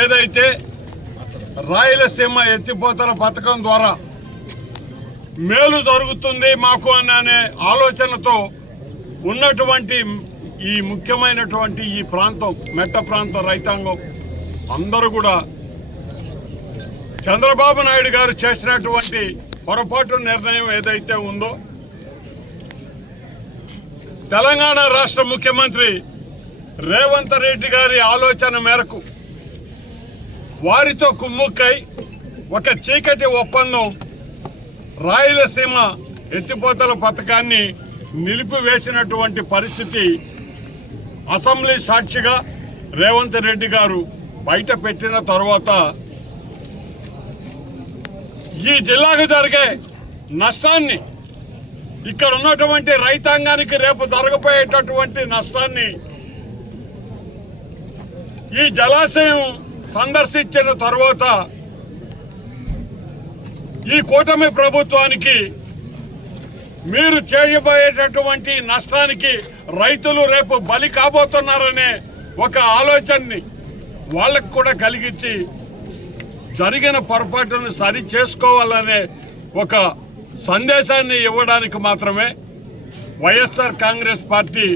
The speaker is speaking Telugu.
ఏదైతే రాయలసీమ ఎత్తిపోతల పథకం ద్వారా మేలు జరుగుతుంది మాకు అనే ఆలోచనతో ఉన్నటువంటి ఈ ముఖ్యమైనటువంటి ఈ ప్రాంతం మెట్ట ప్రాంతం రైతాంగం అందరూ కూడా చంద్రబాబు నాయుడు గారు చేసినటువంటి పొరపాటు నిర్ణయం ఏదైతే ఉందో తెలంగాణ రాష్ట్ర ముఖ్యమంత్రి రేవంత్ రెడ్డి గారి ఆలోచన మేరకు వారితో కుమ్ముక్కై ఒక చీకటి ఒప్పందం రాయలసీమ ఎత్తిపోతల పథకాన్ని నిలిపివేసినటువంటి పరిస్థితి అసెంబ్లీ సాక్షిగా రేవంత్ రెడ్డి గారు బయట పెట్టిన తర్వాత ఈ జిల్లాకు జరిగే నష్టాన్ని ఇక్కడ ఉన్నటువంటి రైతాంగానికి రేపు జరగబోయేటటువంటి నష్టాన్ని ఈ జలాశయం సందర్శించిన తర్వాత ఈ కూటమి ప్రభుత్వానికి మీరు చేయబోయేటటువంటి నష్టానికి రైతులు రేపు బలి కాబోతున్నారనే ఒక ఆలోచనని వాళ్ళకు కూడా కలిగించి జరిగిన పొరపాటును సరి చేసుకోవాలనే ఒక సందేశాన్ని ఇవ్వడానికి మాత్రమే వైఎస్ఆర్ కాంగ్రెస్ పార్టీ